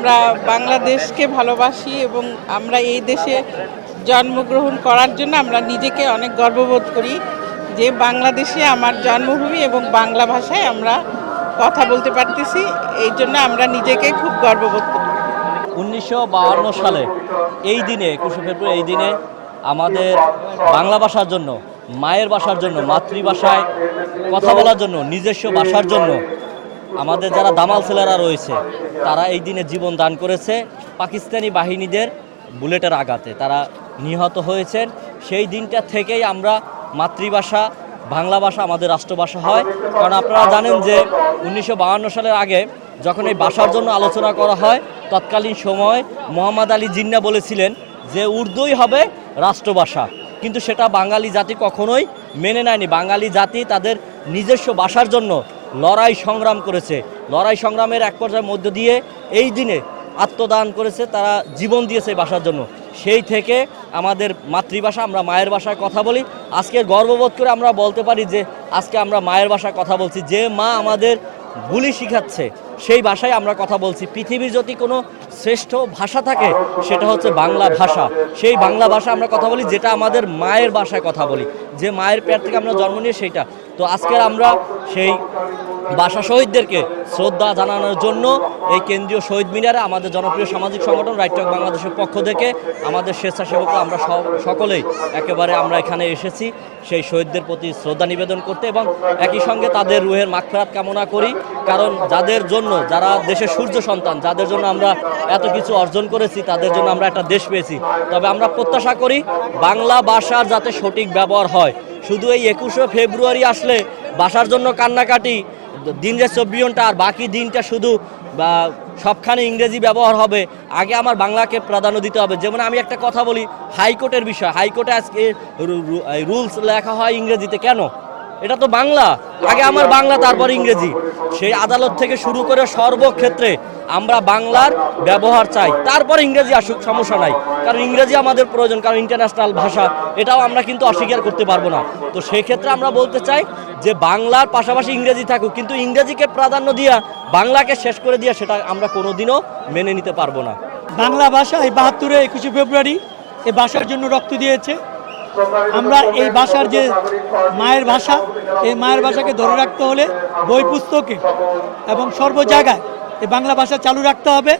আমরা বাংলাদেশকে ভালোবাসি এবং আমরা এই দেশে জন্মগ্রহণ করার জন্য আমরা নিজেকে অনেক গর্ববোধ করি যে বাংলাদেশে আমার জন্মভূমি এবং বাংলা ভাষায় আমরা কথা বলতে পারতেছি। এই জন্য আমরা নিজেকে খুব গর্ববোধ করি। 1952 সালে এই দিনে 21শে ফেব্রুয়ারি এই দিনে আমাদের বাংলা ভাষার জন্য, মায়ের ভাষার জন্য, মাতৃভাষায় কথা বলার জন্য, নিজস্ব ভাষার জন্য আমাদের যারা দামাল ছেলেরা রয়েছে তারা এই দিনে জীবন দান করেছে। পাকিস্তানি বাহিনীদের বুলেটের আঘাতে তারা নিহত হয়েছেন। সেই দিনটা থেকেই আমরা মাতৃভাষা বাংলা ভাষা আমাদের রাষ্ট্রভাষা হয়। কারণ আপনারা জানেন যে 1952 সালের আগে যখন এই ভাষার জন্য আলোচনা করা হয় তৎকালীন সময় মোহাম্মদ আলী জিন্না বলেছিলেন যে উর্দুই হবে রাষ্ট্রভাষা, কিন্তু সেটা বাঙালি জাতি কখনোই মেনে নেয়নি। বাঙালি জাতি তাদের নিজস্ব ভাষার জন্য লড়াই সংগ্রাম করেছে। লড়াই সংগ্রামের এক পর্যায়ের মধ্য দিয়ে এই দিনে আত্মদান করেছে, তারা জীবন দিয়েছে এই ভাষার জন্য। সেই থেকে আমাদের মাতৃভাষা, আমরা মায়ের ভাষায় কথা বলি। আজকে গর্ববোধ করে আমরা বলতে পারি যে আজকে আমরা মায়ের ভাষায় কথা বলছি। যে মা আমাদের বুলি শিখাচ্ছে সেই ভাষায় আমরা কথা বলছি। পৃথিবীর যদি কোনো শ্রেষ্ঠ ভাষা থাকে সেটা হচ্ছে বাংলা ভাষা। সেই বাংলা ভাষা আমরা কথা বলি, যেটা আমাদের মায়ের ভাষায় কথা বলি, যে মায়ের পেট থেকে আমরা জন্ম নিয়ে সেইটা। তো আজকে আমরা সেই ভাষা শহীদদেরকে শ্রদ্ধা জানানোর জন্য এই কেন্দ্রীয় শহীদ মিনারে আমাদের জনপ্রিয় সামাজিক সংগঠন রাইট টু বাংলাদেশের পক্ষ থেকে আমাদের স্বেচ্ছাসেবকরা আমরা সকলেই একেবারে আমরা এখানে এসেছি সেই শহীদদের প্রতি শ্রদ্ধা নিবেদন করতে এবং একই সঙ্গে তাদের রুহের মাগফিরাত কামনা করি। কারণ যাদের জন্য, যারা দেশের সূর্য সন্তান, যাদের জন্য আমরা এত কিছু অর্জন করেছি, তাদের জন্য আমরা একটা দেশ পেয়েছি। তবে আমরা প্রত্যাশা করি বাংলা ভাষার যাতে সঠিক ব্যবহার হয়। শুধু এই 21শে ফেব্রুয়ারি আসলে ভাষার জন্য কান্নাকাটি, দিন যে 24 ঘন্টা আর বাকি দিনটা শুধু সবখানে ইংরেজি ব্যবহার হবে। আগে আমার বাংলাকে প্রাধান্য দিতে হবে। যেমন আমি একটা কথা বলি, হাইকোর্টের বিষয়, হাইকোর্টে আজকে রুলস লেখা হয় ইংরেজিতে, কেন? এটা তো বাংলা, আগে আমার বাংলা তারপর ইংরেজি। সেই আদালত থেকে শুরু করে সর্বক্ষেত্রে আমরা বাংলার ব্যবহার চাই, তারপর ইংরেজি আসুক, সমস্যা নাই। কারণ ইংরেজি আমাদের প্রয়োজন, কারণ ইন্টারন্যাশনাল ভাষা, এটাও আমরা কিন্তু অস্বীকার করতে পারবো না। তো সেই ক্ষেত্রে আমরা বলতে চাই যে বাংলার পাশাপাশি ইংরেজি থাকুক, কিন্তু ইংরেজিকে প্রাধান্য দিয়া বাংলাকে শেষ করে দিয়া সেটা আমরা কোনোদিনও মেনে নিতে পারবো না। বাংলা ভাষা এই 72-এ 21শে ফেব্রুয়ারি এই ভাষার জন্য রক্ত দিয়েছে। আমরা এই ভাষার যে মায়ের ভাষা, এই মায়ের ভাষাকে ধরে রাখতে হলে বই পুস্তকে এবং সর্ব জায়গায় এই বাংলা ভাষা চালু রাখতে হবে।